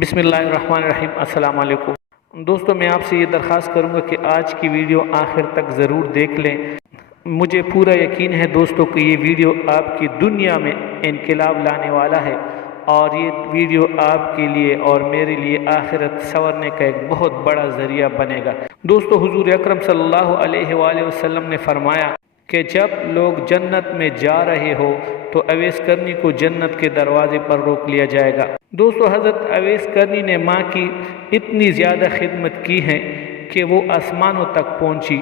بسم اللہ الرحمن الرحیم۔ السلام علیکم دوستو، میں آپ سے یہ درخواست کروں گا کہ آج کی ویڈیو آخر تک ضرور دیکھ لیں۔ مجھے پورا یقین ہے دوستو کہ یہ ویڈیو آپ کی دنیا میں انقلاب لانے والا ہے، اور یہ ویڈیو آپ کے لیے اور میرے لیے آخرت سنورنے کا ایک بہت بڑا ذریعہ بنے گا۔ دوستو، حضور اکرم صلی اللہ علیہ وآلہ وسلم نے فرمایا کہ جب لوگ جنت میں جا رہے ہو تو اویس کرنی کو جنت کے دروازے پر روک لیا جائے گا۔ دوستو، حضرت اویس کرنی نے ماں کی اتنی زیادہ خدمت کی ہے کہ وہ آسمانوں تک پہنچی۔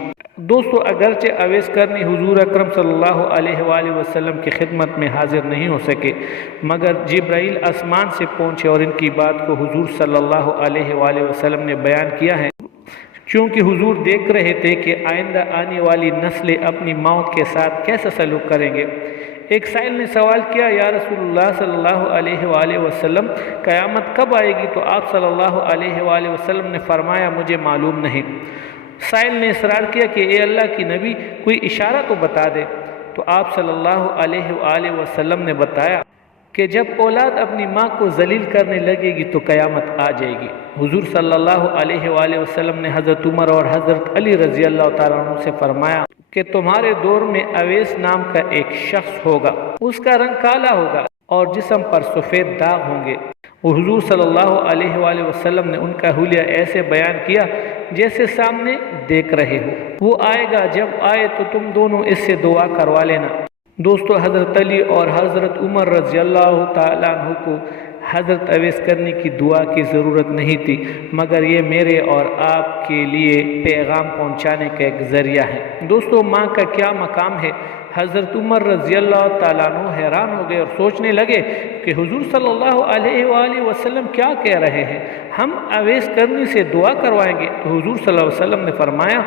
دوستو، اگرچہ اویس کرنی حضور اکرم صلی اللہ علیہ وآلہ وسلم کی خدمت میں حاضر نہیں ہو سکے، مگر جبرائیل آسمان سے پہنچے اور ان کی بات کو حضور صلی اللہ علیہ وآلہ وسلم نے بیان کیا ہے، چونکہ حضور دیکھ رہے تھے کہ آئندہ آنے والی نسلیں اپنی ماؤں کے ساتھ کیسا سلوک کریں گے۔ ایک سائل نے سوال کیا، یا رسول اللہ صلی اللہ علیہ وآلہ وسلم، قیامت کب آئے گی؟ تو آپ صلی اللہ علیہ وآلہ وسلم نے فرمایا، مجھے معلوم نہیں۔ سائل نے اصرار کیا کہ اے اللہ کی نبی، کوئی اشارہ تو بتا دے۔ تو آپ صلی اللہ علیہ وآلہ وسلم نے بتایا کہ جب اولاد اپنی ماں کو ذلیل کرنے لگے گی تو قیامت آ جائے گی۔ حضور صلی اللہ علیہ وآلہ وسلم نے حضرت عمر اور حضرت علی رضی اللہ تعالیٰ عنہ سے فرمایا کہ تمہارے دور میں اویس نام کا ایک شخص ہوگا، اس کا رنگ کالا ہوگا اور جسم پر سفید داغ ہوں گے۔ حضور صلی اللہ علیہ وآلہ وسلم نے ان کا حلیہ ایسے بیان کیا جیسے سامنے دیکھ رہے ہو۔ وہ آئے گا، جب آئے تو تم دونوں اس سے دعا کروا لینا۔ دوستو، حضرت علی اور حضرت عمر رضی اللہ تعالیٰ عنہ کو حضرت اویس کرنی کی دعا کی ضرورت نہیں تھی، مگر یہ میرے اور آپ کے لیے پیغام پہنچانے کا ایک ذریعہ ہے۔ دوستو، ماں کا کیا مقام ہے؟ حضرت عمر رضی اللہ تعالیٰ عنہ حیران ہو گئے اور سوچنے لگے کہ حضور صلی اللہ علیہ وآلہ وسلم کیا کہہ رہے ہیں، ہم اویس کرنی سے دعا کروائیں گے؟ تو حضور صلی اللہ علیہ وسلم نے فرمایا،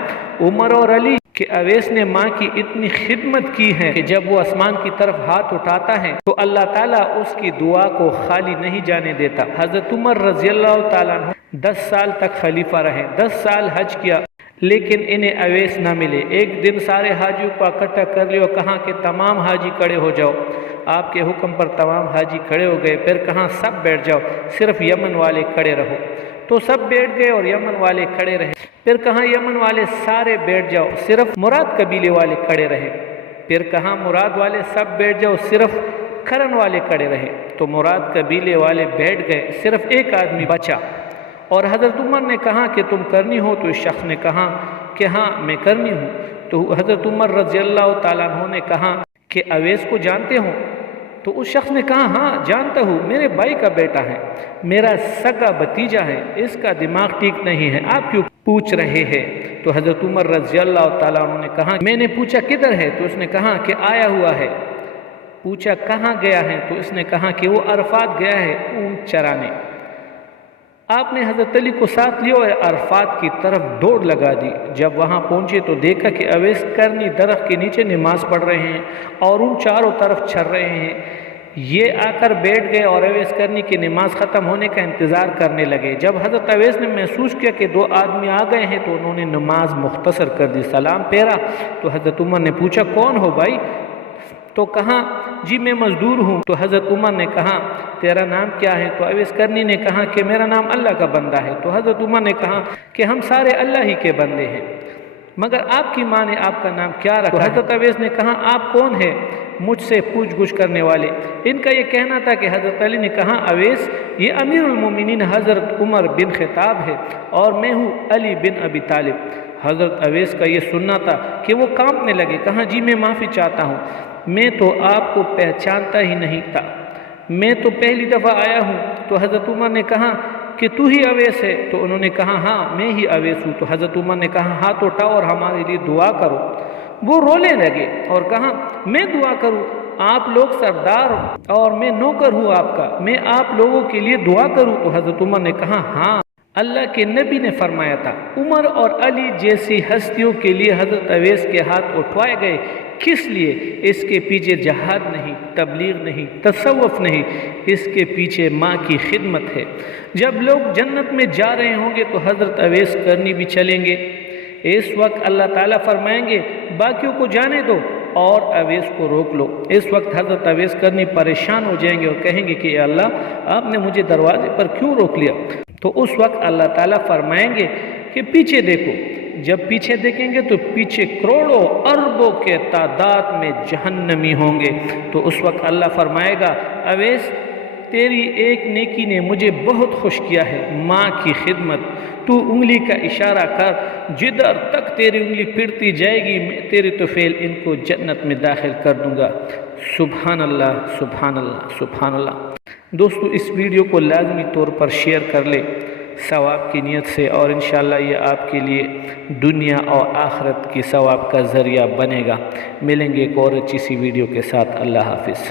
عمر اور علی، کہ اویس نے ماں کی اتنی خدمت کی ہے کہ جب وہ آسمان کی طرف ہاتھ اٹھاتا ہے تو اللہ تعالیٰ اس کی دعا کو خالی نہیں جانے دیتا۔ حضرت عمر رضی اللہ تعالیٰ عنہ 10 سال تک خلیفہ رہے، 10 سال حج کیا، لیکن انہیں اویس نہ ملے۔ ایک دن سارے حاجیوں کو اکٹھا کر لیا اور کہا کہ تمام حاجی کھڑے ہو جاؤ۔ آپ کے حکم پر تمام حاجی کھڑے ہو گئے، پھر کہا سب بیٹھ جاؤ، صرف یمن والے کھڑے رہو۔ تو سب بیٹھ گئے اور یمن والے کھڑے رہے۔ پھر کہا یمن والے سارے بیٹھ جاؤ، صرف مراد قبیلے والے کھڑے رہے۔ پھر کہا مراد والے سب بیٹھ جاؤ، صرف کرن والے کھڑے رہے۔ تو مراد قبیلے والے بیٹھ گئے، صرف ایک آدمی بچا۔ اور حضرت عمر نے کہا کہ تم کرنی ہو؟ تو اس شخص نے کہا کہ ہاں میں کرنی ہوں۔ تو حضرت عمر رضی اللہ تعالیٰ عنہ نے کہا کہ اویس کو جانتے ہو؟ تو اس شخص نے کہا ہاں جانتا ہوں، میرے بھائی کا بیٹا ہے، میرا سگا بھتیجا ہے، اس کا دماغ ٹھیک نہیں ہے، آپ کیوں پوچھ رہے ہیں؟ تو حضرت عمر رضی اللہ تعالیٰ عنہ نے کہا میں نے پوچھا کدھر ہے؟ تو اس نے کہا کہ آیا ہوا ہے۔ پوچھا کہاں گیا ہے؟ تو اس نے کہا کہ وہ عرفات گیا ہے اونٹ چرانے۔ آپ نے حضرت علی کو ساتھ لیا اور عرفات کی طرف دوڑ لگا دی۔ جب وہاں پہنچے تو دیکھا کہ اویس کرنی درخت کے نیچے نماز پڑھ رہے ہیں اور ان چاروں طرف چر رہے ہیں۔ یہ آ کر بیٹھ گئے اور اویس کرنی کی نماز ختم ہونے کا انتظار کرنے لگے۔ جب حضرت اویس نے محسوس کیا کہ 2 آدمی آ گئے ہیں تو انہوں نے نماز مختصر کر دی، سلام پھیرا۔ تو حضرت عمر نے پوچھا کون ہو بھائی؟ تو کہا جی میں مزدور ہوں۔ تو حضرت عمر نے کہا تیرا نام کیا ہے؟ تو اویس کرنی نے کہا کہ میرا نام اللہ کا بندہ ہے۔ تو حضرت عمر نے کہا کہ ہم سارے اللہ ہی کے بندے ہیں، مگر آپ کی ماں نے آپ کا نام کیا رکھا؟ تو حضرت اویس نے کہا آپ کون ہیں مجھ سے پوچھ گچھ کرنے والے؟ ان کا یہ کہنا تھا کہ حضرت علی نے کہا اویس یہ امیر المومنین حضرت عمر بن خطاب ہے اور میں ہوں علی بن ابی طالب۔ حضرت اویس کا یہ سننا تھا کہ وہ کانپنے لگے، کہا جی میں معافی چاہتا ہوں، میں تو آپ کو پہچانتا ہی نہیں تھا، میں تو پہلی دفعہ آیا ہوں۔ تو حضرت عمر نے کہا کہ تو ہی اویس ہے؟ تو انہوں نے کہا ہاں میں ہی اویس ہوں۔ تو حضرت عمر نے کہا ہاتھ اٹھاؤ اور ہمارے لیے دعا کرو۔ وہ رونے لگے اور کہا میں دعا کروں؟ آپ لوگ سردار اور میں نوکر ہوں آپ کا، میں آپ لوگوں کے لیے دعا کروں؟ تو حضرت عمر نے کہا ہاں، اللہ کے نبی نے فرمایا تھا عمر اور علی جیسی ہستیوں کے لیے حضرت اویس کے ہاتھ اٹھوائے گئے۔ کس لیے؟ اس کے پیچھے جہاد نہیں، تبلیغ نہیں، تصوف نہیں، اس کے پیچھے ماں کی خدمت ہے۔ جب لوگ جنت میں جا رہے ہوں گے تو حضرت اویس کرنی بھی چلیں گے۔ اس وقت اللہ تعالیٰ فرمائیں گے باقیوں کو جانے دو، اور اویس کو روک لو۔ اس وقت حضرت اویس کرنی پریشان ہو جائیں گے اور کہیں گے کہ اے اللہ آپ نے مجھے دروازے پر کیوں روک لیا؟ تو اس وقت اللہ تعالیٰ فرمائیں گے کہ پیچھے دیکھو۔ جب پیچھے دیکھیں گے تو پیچھے کروڑوں اربوں کے تعداد میں جہنمی ہوں گے۔ تو اس وقت اللہ فرمائے گا اویس تیری ایک نیکی نے مجھے بہت خوش کیا ہے، ماں کی خدمت۔ تو انگلی کا اشارہ کر، جدھر تک تیری انگلی پھرتی جائے گی میں تیرے طفیل ان کو جنت میں داخل کر دوں گا۔ سبحان اللہ، سبحان اللہ، سبحان اللہ۔ دوستو اس ویڈیو کو لازمی طور پر شیئر کر لے ثواب کی نیت سے، اور انشاءاللہ یہ آپ کے لیے دنیا اور آخرت کی ثواب کا ذریعہ بنے گا۔ ملیں گے ایک اور اچھی سی ویڈیو کے ساتھ۔ اللہ حافظ۔